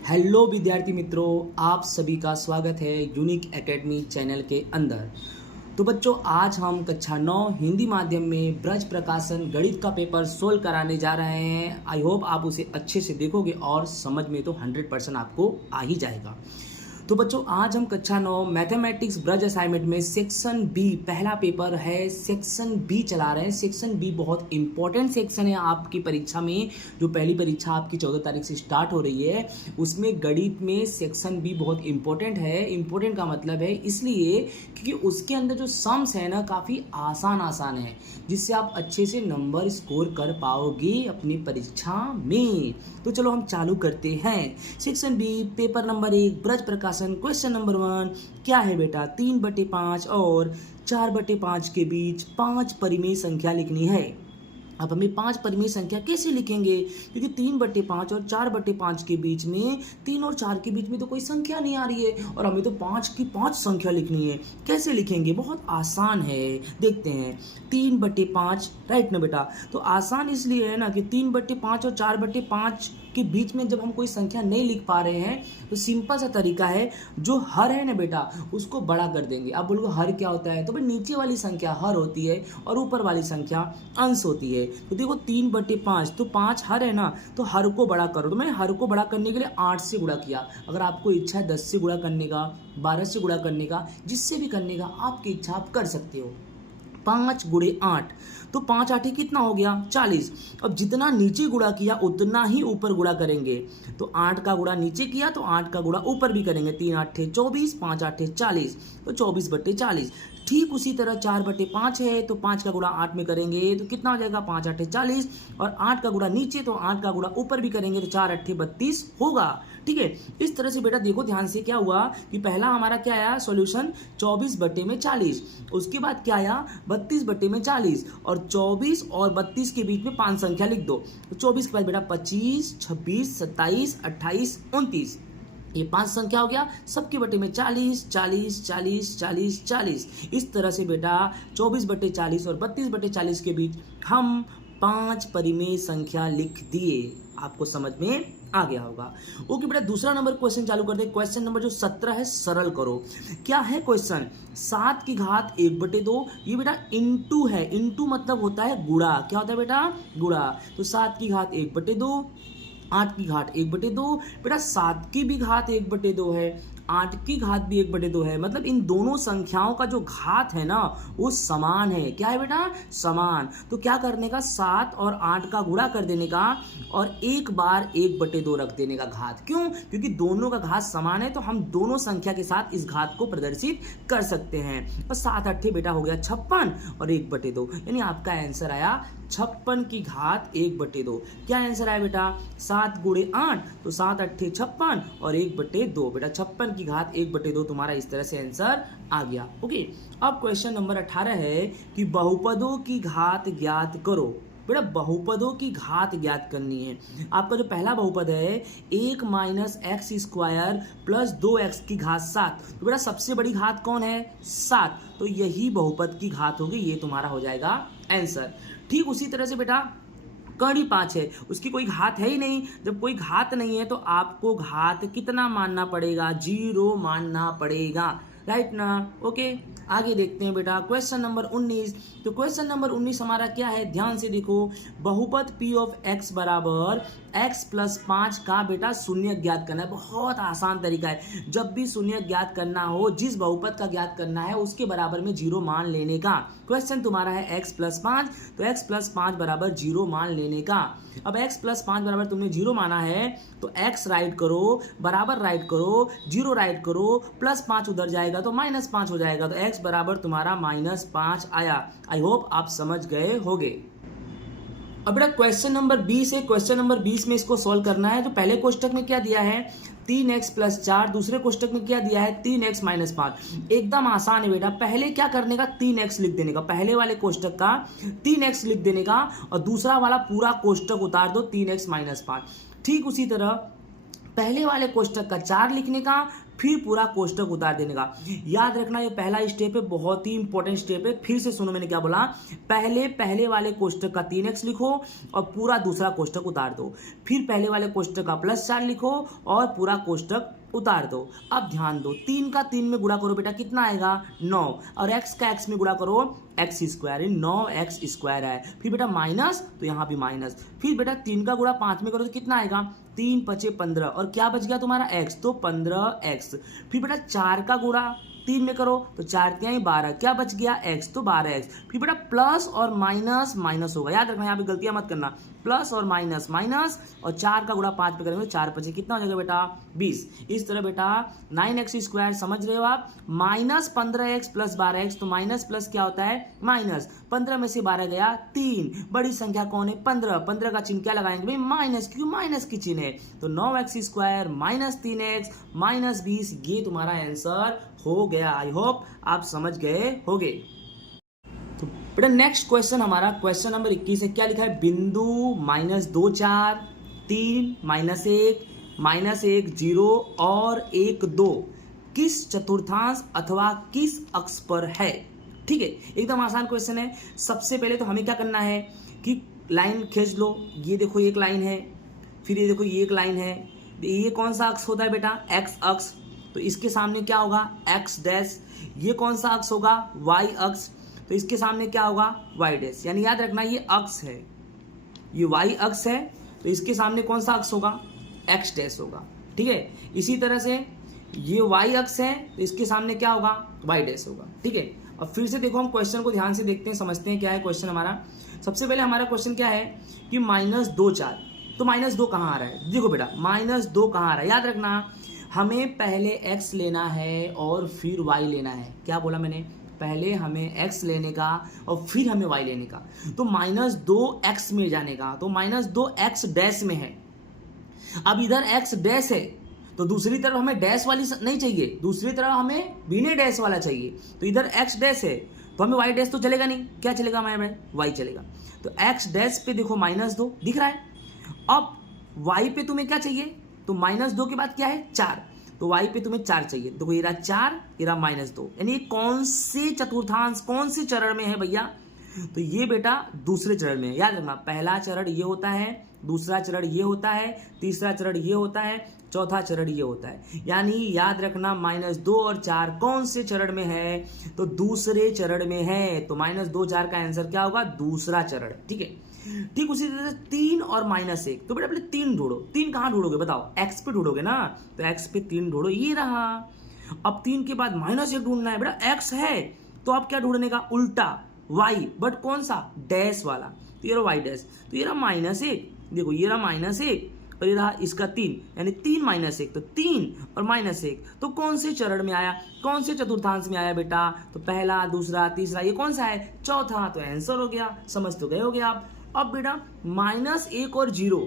Hello विद्यार्थी मित्रों, आप सभी का स्वागत है यूनिक एकेडमी चैनल के अंदर। तो बच्चों, आज हम कक्षा 9 हिंदी माध्यम में ब्रज प्रकाशन गणित का पेपर सोल्व कराने जा रहे हैं। आई होप आप उसे अच्छे से देखोगे और समझ में तो 100% आपको आ ही जाएगा। तो बच्चों, आज हम कक्षा 9 मैथमेटिक्स ब्रज असाइनमेंट में सेक्शन बी पहला पेपर है, सेक्शन बी चला रहे हैं। सेक्शन बी बहुत इंपॉर्टेंट सेक्शन है आपकी परीक्षा में। जो पहली परीक्षा आपकी 14 तारीख से स्टार्ट हो रही है, उसमें गणित में सेक्शन बी बहुत इंपॉर्टेंट है। इंपॉर्टेंट का मतलब है इसलिए क्योंकि उसके अंदर जो सम्स है ना, काफ़ी आसान है, जिससे आप अच्छे से नंबर स्कोर कर पाओगे अपनी परीक्षा में। तो चलो हम चालू करते हैं। Section B paper number 1 Braj Prakashan. Question number 1 क्या है बेटा? 3/5 और 4/5 के बीच 5 परिमेय संख्या लिखनी है। अब हमें 5 परिमेय संख्या कैसे लिखेंगे? क्योंकि 3/5 और 4/5 के बीच में, 3 और 4 के बीच में तो कोई संख्या नहीं आ रही है और हमें तो 5 की 5 संख्या लिखनी है। कैसे लिखेंगे? बहुत आसान है, देखते हैं। 3/5 राइट ना बेटा? तो आसान इसलिए है ना कि 3/5 और 4/5 के बीच में जब हम कोई संख्या नहीं लिख पा रहे हैं तो सिंपल सा तरीका है, जो हर है ना बेटा उसको बड़ा कर देंगे। अब बोलोगे हर क्या होता है? तो भाई नीचे वाली संख्या हर होती है और ऊपर वाली संख्या अंश होती है। तो देखो 3/5, तो 5 हर है ना, तो हर को बड़ा करो। तो मैंने हर को बड़ा करने के लिए 8 से गुणा किया। अगर आपको इच्छा है 10 से गुणा करने का, 12 से गुणा करने का, जिससे भी करने का आपकी इच्छा, आप कर सकते हो। 5 गुणे 8, तो 5 8 कितना हो गया? 40। अब जितना नीचे गुणा किया उतना ही ऊपर गुणा करेंगे। तो 8 का गुणा नीचे किया तो 8 का गुणा ऊपर भी करेंगे। 3 8 24, 5 8 40, तो 24/40। ठीक उसी तरह 4/5 है, तो 5 का गुणा 8 में करेंगे तो कितना हो जाएगा? 5 8 40, और 8 का गुणा नीचे तो 8 का गुणा ऊपर भी करेंगे तो 4 8 32 होगा। ठीक है, इस तरह से बेटा देखो ध्यान से, क्या हुआ कि पहला हमारा क्या आया सॉल्यूशन? 24/40। उसके बाद क्या आया? 32/40। और 24 और 32 के बीच में 5 संख्या लिख दो। तो 24 के बाद बेटा 25, 26, 27, 28, 29, ये 5 संख्या हो गया। सबके बटे में 40, 40, 40, 40, 40। इस तरह से बेटा 24/40 और 32/40 के बीच हम 5 परिमेय संख्या लिख दिए। आपको समझ में आ गया होगा। ओके बेटा, दूसरा नंबर क्वेश्चन चालू कर दे। क्वेश्चन नंबर जो 17 है, सरल करो। क्या है क्वेश्चन? 7 की घात 1/2। ये बेटा इंटू है। इंटू मतलब होता है गुणा। क्या होता है बेटा? गुणा। तो 7 की घात 1/2, 8 की घात 1/2। बेटा 7 की भी घात 1/2 है, 8 की घात भी 1/2 है। मतलब इन दोनों संख्याओं का जो घात है ना, वो समान है। क्या है बेटा? समान। तो क्या करने का? 7 और 8 का गुणा कर देने का और एक बार 1/2 रख देने का घात। क्यों? क्योंकि दोनों का घात समान है, तो हम दोनों संख्या के साथ इस घात को प्रदर्शित कर सकते हैं। और 7 8 बेटा हो गया 56 और 1/2, यानी आपका आंसर आया 56 की घात 1/2। क्या आंसर आया बेटा? 7 गुणे 8, तो 7 8 56 और 1/2। बेटा 56 की घात 1/2 तुम्हारा इस तरह से आंसर आ गया। ओके, अब क्वेश्चन नंबर 18 है कि बहुपदों की घात ज्ञात करो। बेटा बहुपदों की घात ज्ञात करनी है। आपका जो पहला बहुपद है 1 - x² + 2x की घात 7, तो बेटा सबसे बड़ी घात कौन है? 7। तो यही बहुपद की घात होगी, ये तुम्हारा हो जाएगा आंसर। ठीक उसी तरह से बेटा कर्ण 5 है, उसकी कोई घात है ही नहीं। जब कोई घात नहीं है तो आपको घात कितना मानना पड़ेगा? 0 मानना पड़ेगा, राइट ना? ओके, आगे देखते हैं बेटा क्वेश्चन नंबर 19। तो क्वेश्चन नंबर 19 हमारा क्या है? ध्यान से देखो। बहुपद p ऑफ x बराबर x + 5 का बेटा शून्य ज्ञात करना है। बहुत आसान तरीका है। जब भी शून्य ज्ञात करना हो, जिस बहुपद का ज्ञात करना है उसके बराबर में 0 मान लेने का। क्वेश्चन तुम्हारा है x + 5, तो x + 5 बराबर 0 मान लेने का। अब x + 5 बराबर तुमने 0 माना है, तो x राइट करो, बराबर राइट करो, 0 राइट करो, +5 उधर जाएगा तो -5 हो जाएगा। तो x बराबर तुम्हारा -5 आया। आई होप आप समझ गए होगे। अब बेटा क्वेश्चन नंबर 20 है। क्वेश्चन नंबर 20 में इसको सॉल्व करना है। तो पहले कोष्टक में क्या दिया है? 3x + 4। दूसरे कोष्टक में क्या दिया है? 3x - 5। एकदम आसान है बेटा। पहले क्या करने का? 3x लिख देने का। पहले वाले कोष्टक का 3x लिख देने का और दूसरा वाला पूरा कोष्टक उतार दो 3x - 5। ठीक उसी तरह पहले वाले कोष्टक का 4 लिखने का, फिर पूरा कोष्टक उतार देने का। याद रखना ये पहला स्टेप है, बहुत ही इंपॉर्टेंट स्टेप है। फिर से सुनो मैंने क्या बोला, पहले वाले कोष्टक का 3x लिखो और पूरा दूसरा कोष्टक उतार दो, फिर पहले वाले कोष्टक का +4 लिखो और पूरा कोष्टक उतार दो। अब ध्यान दो, 3 का 3 में गुणा करो बेटा, कितना आएगा 9, और x का x में गुणा करो x², 9x² है। फिर बेटा माइनस, तो यहाँ भी माइनस। फिर बेटा 3 का गुणा 5 में करो तो कितना आएगा 3 × 5 = 15, और क्या बच गया तुम्हारा x, तो 15x। फिर बेटा 4 का गुणा 3 में करो तो 4 × 3 = 12, क्या बच गया x, तो 12x। फिर बेटा प्लस और माइनस माइनस होगा, याद रखना यहाँ पे गलतियां मत करना, प्लस और माइनस माइनस, और 4 का गुणा 5 पे करेंगे तो 4 × 5 कितना हो जाएगा बेटा 20। इस तरह बेटा 9x², समझ रहे हो आप, -15x + 12x, तो माइनस प्लस क्या होता है माइनस, 15 में से 12 गया 3, बड़ी संख्या कौन है 15, 15 का चिन्ह क्या लगाएंगे भाई माइनस, क्यों माइनस की चिन्ह है, तो 9x² -3x -20, ये तुम्हारा आंसर हो गया। आई होप आप समझ गए होगे। तो बेटा नेक्स्ट क्वेश्चन हमारा क्वेश्चन नंबर 21 है, क्या लिखा है, बिंदु -2 4 3 -1 -1 0 और 1 2 किस चतुर्थांश अथवा किस अक्ष पर है। ठीक है, एकदम आसान क्वेश्चन है। सबसे पहले तो हमें क्या करना है कि लाइन खींच लो, ये देखो एक लाइन है, फिर ये देखो ये एक लाइन है, ये कौन सा अक्ष होता है बेटा एक्स अक्ष, तो इसके सामने क्या होगा x', ये कौन सा अक्ष होगा y अक्ष, तो इसके सामने क्या होगा y', यानी याद रखना ये अक्ष है, ये y अक्ष है, तो इसके सामने कौन सा अक्ष होगा x' होगा। ठीक है, इसी तरह से ये y अक्ष है, तो इसके सामने क्या होगा y' होगा। ठीक है, अब फिर से देखो हम क्वेश्चन को ध्यान से देखते हैं, समझते हैं क्या है क्वेश्चन हमारा। सबसे पहले हमारा क्वेश्चन क्या है कि -2 4, तो -2 कहाँ आ रहा है, देखो बेटा -2 कहाँ आ रहा है, याद रखना हमें पहले x लेना है और फिर y लेना है। क्या बोला मैंने, पहले हमें x लेने का और फिर हमें y लेने का, तो -2x में जाने का, तो -2x' में है। अब इधर x' है तो दूसरी तरफ हमें डैश वाली नहीं चाहिए, दूसरी तरफ हमें बिना डैश वाला चाहिए, तो इधर x' है तो हमें y' तो चलेगा नहीं, क्या चलेगा हमारे y चलेगा, तो x' पे देखो -2 दिख रहा है। अब y पे तुम्हें क्या चाहिए, तो -2 के बाद क्या है 4, तो y पे तुम्हें 4 चाहिए, देखो ये रहा 4, ये रहा -2, यानी कौन से चतुर्थांश कौन से चरण में है भैया, तो ये बेटा दूसरे चरण में है। याद रखना पहला चरण ये होता है, दूसरा चरण ये होता है, तीसरा चरण ये होता है, चौथा चरण ये होता है, यानी याद रखना -2 और 4 कौन से चरण में है, तो दूसरे चरण में है, तो -2 4 का आंसर क्या होगा दूसरा चरण। ठीक है, ठीक उसी तरह से 3 और -1, तो बेटा पहले 3 ढूंढो, 3 कहाँ ढूंढोगे बताओ, x पे ढूंढोगे ना, तो x पे 3 ढूंढो, ये रहा। अब 3 के बाद -1 ढूंढना है, बेटा x है तो अब क्या ढूंढने का उल्टा y, बट कौन सा डैश वाला, तो ये रहा y', तो ये रहा -1, देखो ये रहा -1 और ये रहा इसका 3, यानी 3 -1, तो 3 और -1, तो कौन से चरण में आया, कौन से चतुर्थांश में आया बेटा, तो पहला दूसरा तीसरा, ये कौन सा है चौथा, तो आंसर हो गया। समझ तो गए होगे आप। अब बेटा -1 और 0,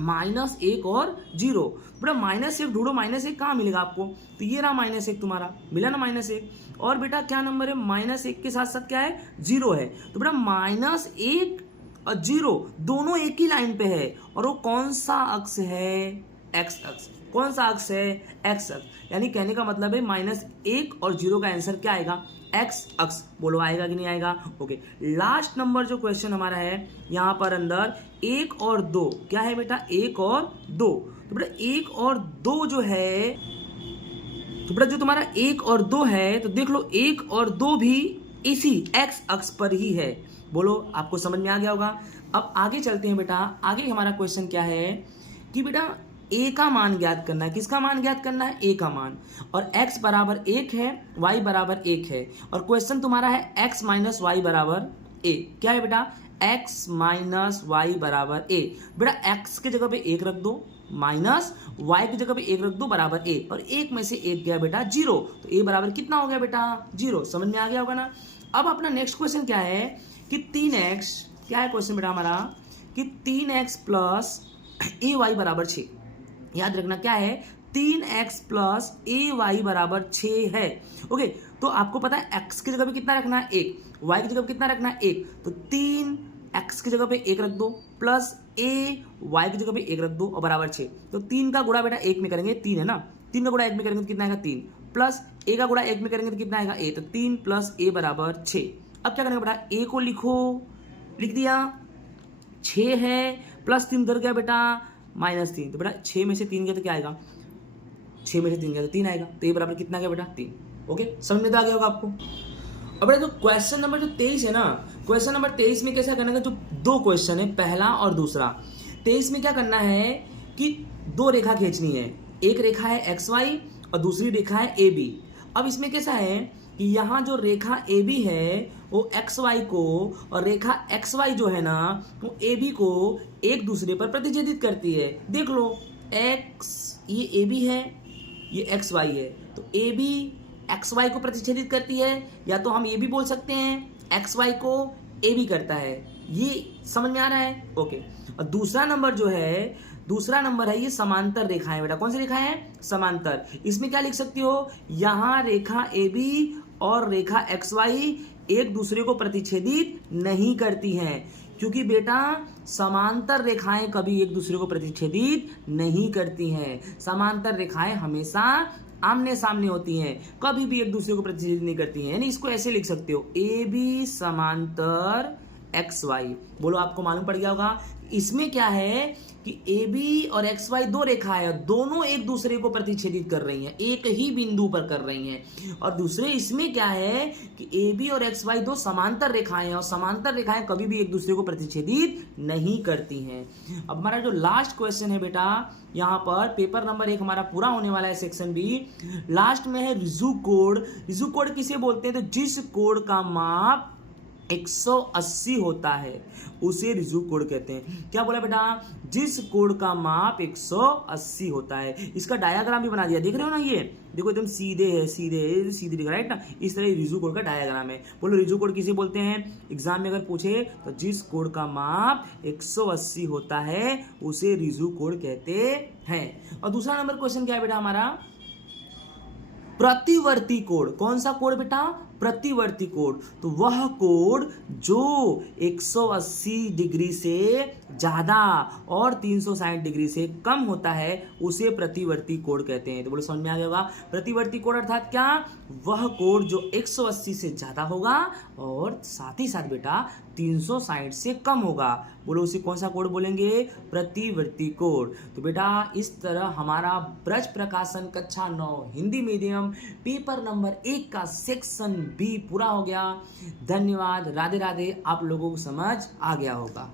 -1 और 0, बेटा -1 ढूंढो, -1 कहाँ मिलेगा आपको, तो ये रहा -1 तुम्हारा मिला ना -1, और बेटा क्या नंबर है -1 के साथ साथ क्या है 0 है, तो बेटा -1 और 0 दोनों एक ही लाइन पे है, और वो कौन सा अक्ष है x अक्ष, कौन सा अक्ष है x अक्ष, यानी कहने का मतलब है -1 और 0 का आंसर क्या आएगा x अक्ष। बोलो आएगा कि नहीं आएगा। ओके, लास्ट नंबर जो क्वेश्चन हमारा है यहाँ पर अंदर 1 और 2, क्या है बेटा 1 और 2, तो बेटा 1 और 2 जो है, तो बेटा जो तुम्हारा 1 और 2 है, तो देख लो 1 और 2 भी इसी x अक्ष पर ही है। बोलो आपको समझ में आ गया होगा। अब आगे चलते हैं बेटा, आगे हमारा क्वेश्चन क्या है कि बेटा a का मान ज्ञात करना है, किसका मान ज्ञात करना है a का मान, और x बराबर 1 है, y बराबर 1 है, और क्वेश्चन तुम्हारा है x माइनस वाई बराबर a, क्या है बेटा x माइनस वाई बराबर a, बेटा x के जगह पे 1 रख दो, माइनस y की जगह पे 1 रख दो बराबर a, और 1 में से 1 गया बेटा 0, तो a बराबर कितना हो गया बेटा 0। समझ में आ गया होगा ना। अब अपना नेक्स्ट क्वेश्चन क्या है कि 3x, क्या है क्वेश्चन बेटा हमारा कि 3x प्लस ए वाई बराबर 6, याद रखना क्या है 3x प्लस ए वाई बराबर 6 है। ओके, तो आपको पता है x की जगह पे कितना रखना है 1, y की जगह पे कितना रखना है 1, तो 3x की जगह पे 1 रख दो, प्लस ए वाई की जगह पे 1 रख दो और बराबर 6। तो 3 का गुणा बेटा 1 में करेंगे, 3 है ना, 3 का गुणा 1 में करेंगे तो कितना आएगा 3, प्लस ए का गुणा 1 में करेंगे तो कितना आएगा ए, तो 3 प्लस ए बराबर 6। अब क्या करेंगे बेटा, ए को लिखो, लिख दिया, 6 है प्लस 3 उधर गया बेटा -3, तो बेटा 6 में से 3 गया तो क्या आएगा, 6 में से 3 गया तो 3 आएगा, तो ये बराबर कितना गया बेटा 3। ओके, समझ में तो आ गया होगा आपको। अब बेटा जो क्वेश्चन नंबर जो 23 है ना, क्वेश्चन नंबर 23 में कैसा करना है, जो 2 क्वेश्चन है, पहला और दूसरा। 23 में क्या करना है कि 2 रेखा खींचनी है, एक रेखा है XY और दूसरी रेखा है AB। अब इसमें कैसा है कि यहाँ जो रेखा AB है वो XY को और रेखा XY जो है ना वो AB को एक दूसरे पर प्रतिच्छेदित करती है। देख लो, X ये AB है, ये XY है, तो AB XY को प्रतिच्छेदित करती है, या तो हम ये भी बोल सकते हैं XY को AB करता है। ये समझ में आ रहा है? ओके। और दूसरा नंबर जो है, दूसरा नंबर है ये समांतर रेखाएं। बेटा कौन सी रेखा है? समांतर। इसमें क्या लिख सकती हो, यहां रेखा AB और रेखा XY एक दूसरे को प्रतिच्छेदित नहीं करती हैं, क्योंकि बेटा समांतर रेखाएं कभी एक दूसरे को प्रतिच्छेदित नहीं करती हैं। समांतर रेखाएं हमेशा आमने सामने होती हैं, कभी भी एक दूसरे को प्रतिच्छेदित नहीं करती हैं। यानी इसको ऐसे लिख सकते हो, AB समांतर XY। बोलो, आपको मालूम पड़ गया होगा। इसमें क्या है कि AB और XY 2 रेखा है, दोनों एक दूसरे को प्रतिच्छेदित कर रही हैं, एक ही बिंदु पर कर रही हैं। और दूसरे इसमें क्या है कि AB और XY 2 समांतर रेखाएं हैं, और समांतर रेखाएं कभी भी एक दूसरे को प्रतिच्छेदित नहीं करती हैं। अब हमारा जो लास्ट क्वेश्चन है बेटा, यहाँ पर पेपर नंबर 1 हमारा पूरा होने वाला है, सेक्शन बी। लास्ट में है रिजु कोण। रिजु कोण किसे बोलते हैं? तो जिस कोण का माप 180 होता है उसे रिजु कोण कहते हैं। क्या बोला बेटा? जिस कोण का माप 180 होता है। इसका डायग्राम भी बना दिया, देख रहे हो ना, ये देखो एकदम सीधे है, सीधे सीधे दिख रहा है ना, इस तरह रिजु कोण का डायग्राम है। बोलो, रिजु कोण किसे बोलते हैं? एग्जाम में अगर पूछे तो जिस कोण का माप 180 होता है उसे रिजु कोण कहते हैं। और दूसरा नंबर क्वेश्चन क्या है बेटा हमारा? प्रतिवर्ती कोण। कौन सा कोण बेटा? प्रतिवर्ती कोण। तो वह कोण जो 180 डिग्री से ज्यादा और 360 डिग्री से कम होता है उसे प्रतिवर्ती कोण कहते हैं। तो बोलो, समझ में आ गया होगा। प्रतिवर्ती कोण अर्थात क्या? वह कोण जो 180 से ज्यादा होगा और साथ ही साथ बेटा 360 से कम होगा। बोलो, उसे कौन सा कोण बोलेंगे? प्रतिवर्ती कोण। तो बेटा इस तरह हमारा ब्रज प्रकाशन कक्षा 9 हिंदी मीडियम पेपर नंबर 1 का सेक्शन बी पूरा हो गया। धन्यवाद, राधे राधे। आप लोगों को समझ आ गया होगा।